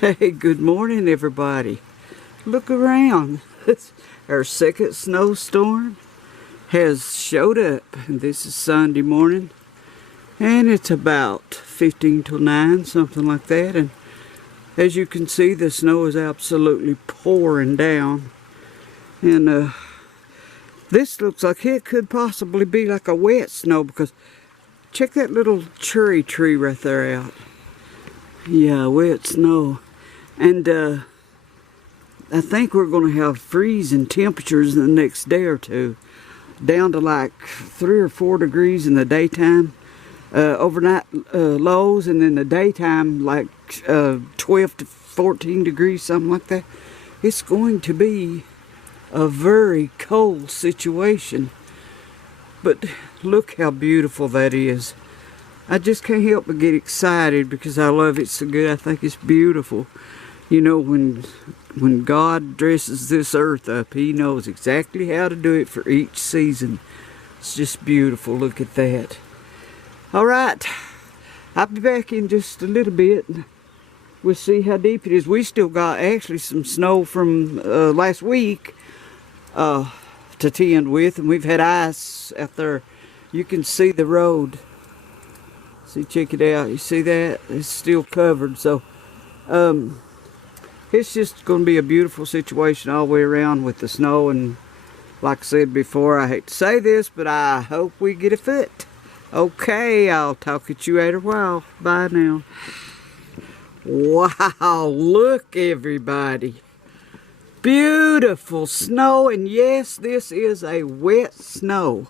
Hey, good morning, everybody. Look around. Our second snowstorm has showed up. This is Sunday morning, and it's about 15 till 9, something like that. And as you can see, the snow is absolutely pouring down. And this looks like it could possibly be like a wet snow, because check that little cherry tree right there out. Yeah, wet snow. And I think we're going to have freezing temperatures in the next day or two, down to like 3 or 4 degrees in the daytime, overnight lows, and in the daytime like 12 to 14 degrees, something like that. It's going to be a very cold situation, but look how beautiful that is. I just can't help but get excited because I love it so good. I think it's beautiful. You know, when God dresses this earth up, He knows exactly how to do it for each season. It's just beautiful. Look at that. All right, I'll be back in just a little bit. We'll see how deep it is. We still got actually some snow from last week to tend with, and we've had ice out there. You can see the road. See, check it out. You see that? It's still covered. So, it's just going to be a beautiful situation all the way around with the snow. And like I said before, I hate to say this, but I hope we get a foot. Okay, I'll talk at you later a while. Bye now. Wow, look everybody. Beautiful snow, and yes, this is a wet snow.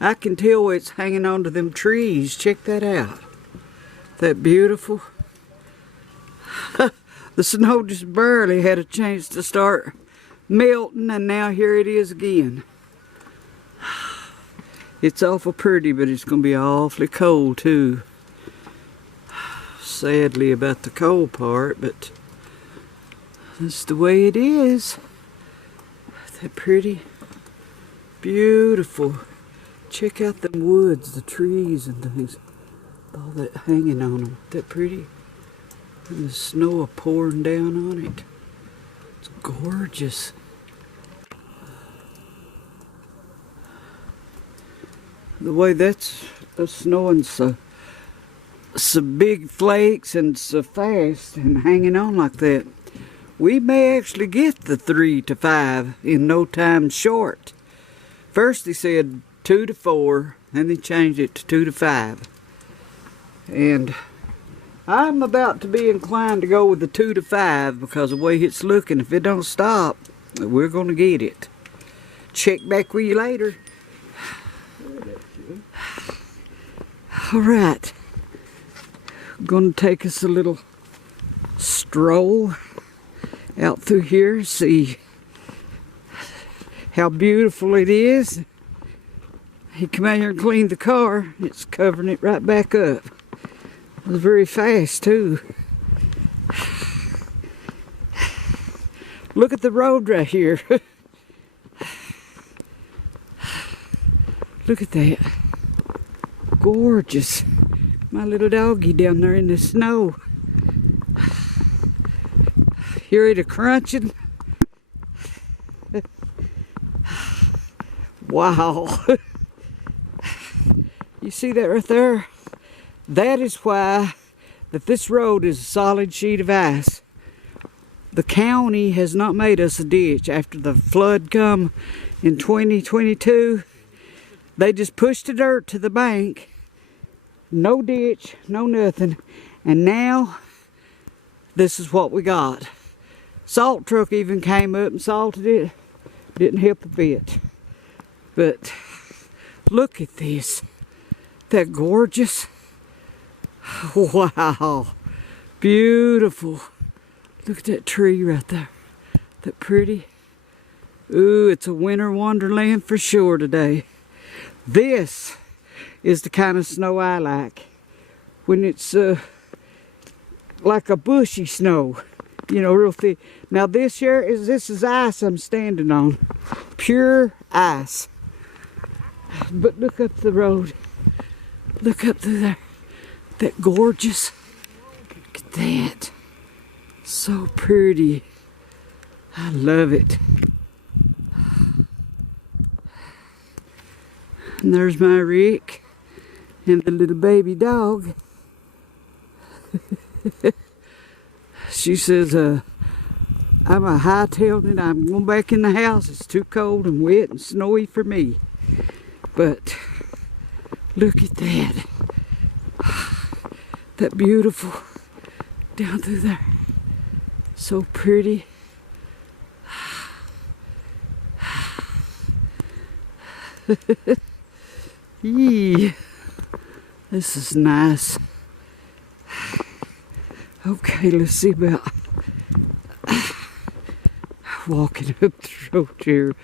I can tell it's hanging onto them trees. Check that out. That beautiful. The snow just barely had a chance to start melting, and now here it is again. It's awful pretty, but it's going to be awfully cold too. Sadly about the cold part, but that's the way it is. That pretty, beautiful. Check out the woods, the trees and things. All that hanging on them. That pretty. And the snow pouring down on it. It's gorgeous. The way that's snowing so big flakes and so fast and hanging on like that, we may actually get the 3 to 5 in no time short. First they said 2 to 4, then they changed it to 2 to 5. And I'm about to be inclined to go with the 2 to 5 because of the way it's looking. If it don't stop, we're going to get it. Check back with you later. All right. I'm going to take us a little stroll out through here, see how beautiful it is. He come out here and cleaned the car. It's covering it right back up. It was very fast too. Look at the road right here. Look at that. Gorgeous. My little doggy down there in the snow. Hear it a-crunching. Wow. You see that right there? That is why that this road is a solid sheet of ice. The county has not made us a ditch after the flood come in 2022. They just pushed the dirt to the bank. No ditch, no nothing. And now this is what we got. Salt truck even came up and salted it. Didn't help a bit. But look at this. That gorgeous. Wow, beautiful. Look at that tree right there. That pretty. Ooh, it's a winter wonderland for sure today. This is the kind of snow I like. When it's like a bushy snow, you know, real thick. Now this is ice I'm standing on. Pure ice. But look up the road. Look up through there. That gorgeous. Look at that. So pretty. I love it. And there's my Rick and the little baby dog. She says, I'm a hightailing it. I'm going back in the house. It's too cold and wet and snowy for me. But look at that. That beautiful down through there. So pretty. Yeah, this is nice. Okay, let's see about walking up the road here.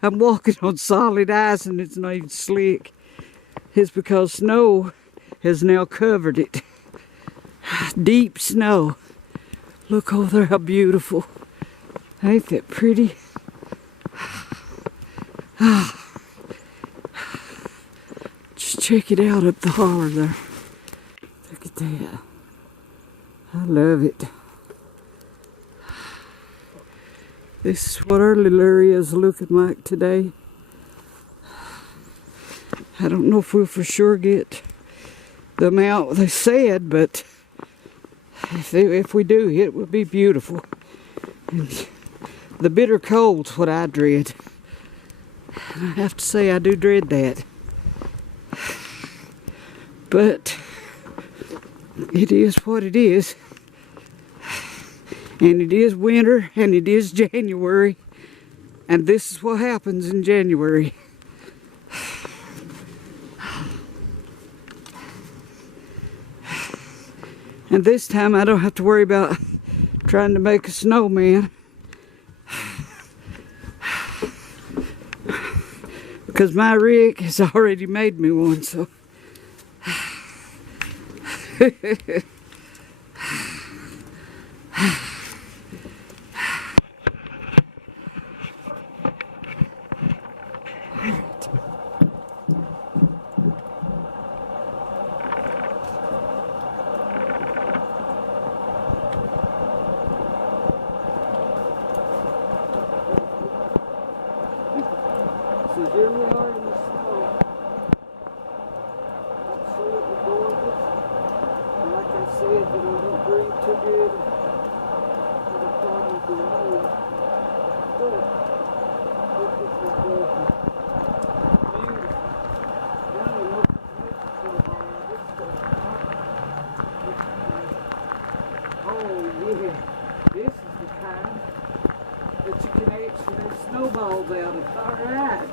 I'm walking on solid ice and it's not even slick. It's because snow has now covered it. Deep snow. Look over there, how beautiful. Ain't that pretty? Just check it out up the holler there. Look at that. I love it. This is what our little area is looking like today. I don't know if we'll for sure get the amount they said, but if we do, it would be beautiful. And the bitter cold's what I dread. I have to say I do dread that. But it is what it is. And it is winter and it is January. And this is what happens in January. And this time I don't have to worry about trying to make a snowman. Because my Rick has already made me one, so. So here we are in the snow. Absolutely gorgeous. And like I said, don't breathe too good. It'll probably be annoying. But look, this is beautiful. Beautiful. I don't know if it's so hard. This stuff. Oh yeah. This is the kind that you can actually have snowballs out of. All right.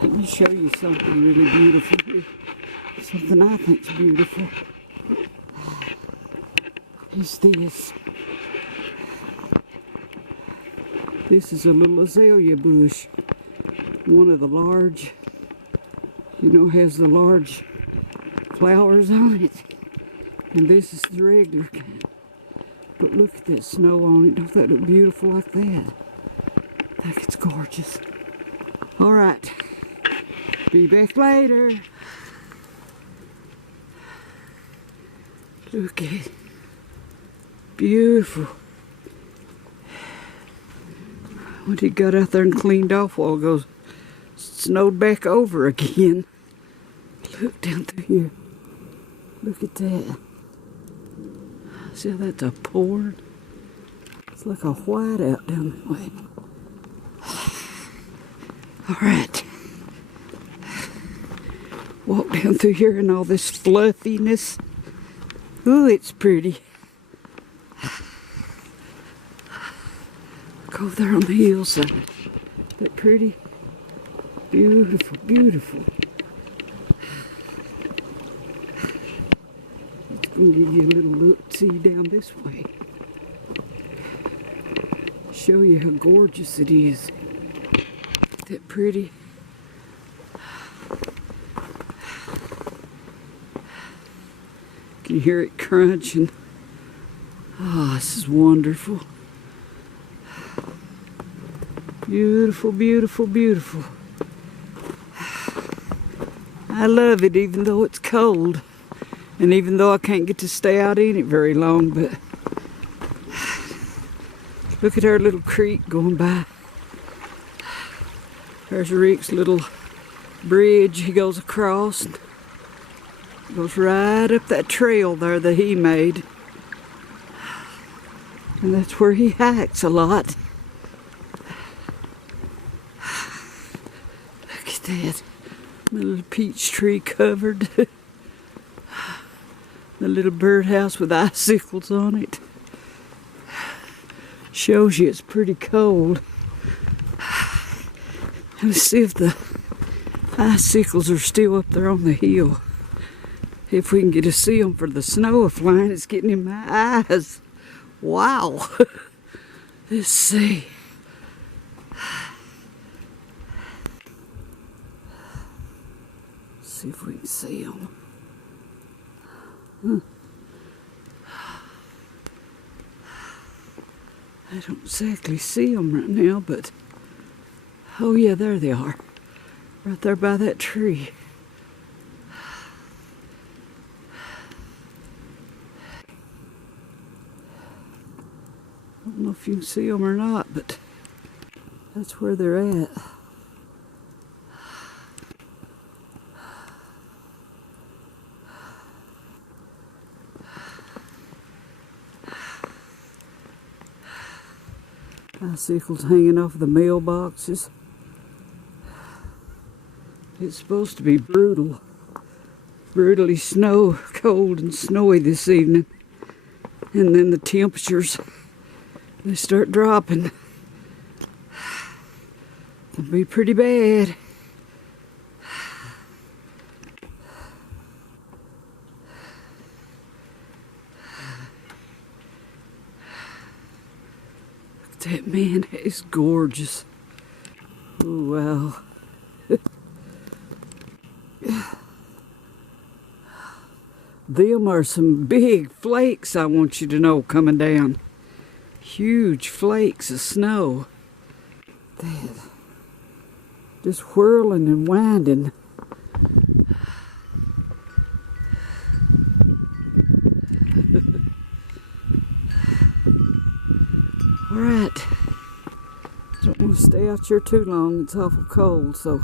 Let me show you something really beautiful here. Something I think's beautiful. Is this. This is a little azalea bush. One of the large, has the large flowers on it. And this is the regular kind. But look at that snow on it. Don't that look beautiful like that? I think it's gorgeous. All right. Be back later. Look at it. Beautiful. When he got out there and cleaned off while it goes, snowed back over again. Look down through here. Look at that. See how that's a pouring? It's like a white out down that way. All right. Walk down through here in all this fluffiness. Ooh, it's pretty. Go over there on the hillside. Isn't that pretty? Beautiful, beautiful. It's going to give you a little look-see down this way. Show you how gorgeous it is. Isn't that pretty? Can you hear it crunching? Ah, this is wonderful. Beautiful, beautiful, beautiful. I love it even though it's cold. And even though I can't get to stay out in it very long, but look at our little creek going by. There's Rick's little bridge he goes across. Goes right up that trail there that he made. And that's where he hikes a lot. Look at that. My little peach tree covered. The little birdhouse with icicles on it. Shows you it's pretty cold. Let's see if the icicles are still up there on the hill. If we can get to see them for the snow flying, it's getting in my eyes. Wow. Let's see. See if we can see them. I don't exactly see them right now, but oh yeah, there they are. Right there by that tree. I don't know if you can see them or not, but that's where they're at. Icicles hanging off the mailboxes. It's supposed to be brutally cold and snowy this evening. And then the temperatures, they start dropping. It'll be pretty bad. That man is gorgeous. Oh, wow. Them are some big flakes, I want you to know, coming down. Huge flakes of snow. That. Just whirling and winding. Alright, don't want to stay out here too long, it's awful cold, so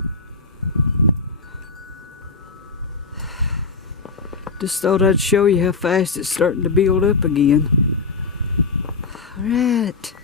just thought I'd show you how fast it's starting to build up again. Alright.